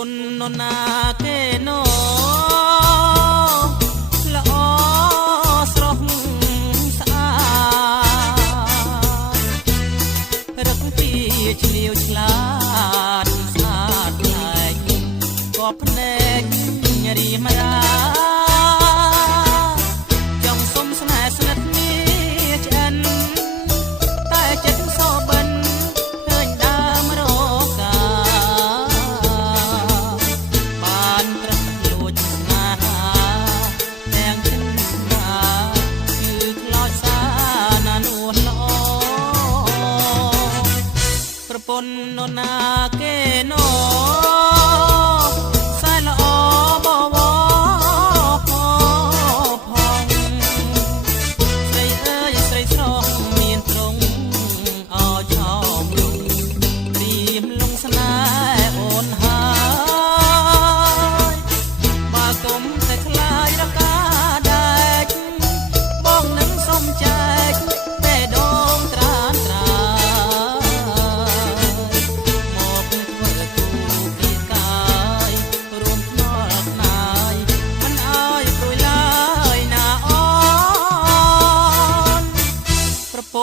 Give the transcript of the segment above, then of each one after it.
ពុននរណាគេណោល្អស្រស់ស្អាតរឹកពីឆ្លៀវឆ្លាតស្អាតប្លែកក៏ភ្នែករីមរាចង់សុំស្នេហ៍ស្និទ្ធនេះឆ្អិនតែចិត្តសបិនឃើញដើមរកាបានប្រឹងលួចស្នេហាទាំងចិត្តណាគឺខ្លោចសាណានួនល្អប្រពន្ធនរណាគេណោ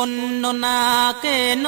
นนนาเกโน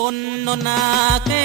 ปนนนาเก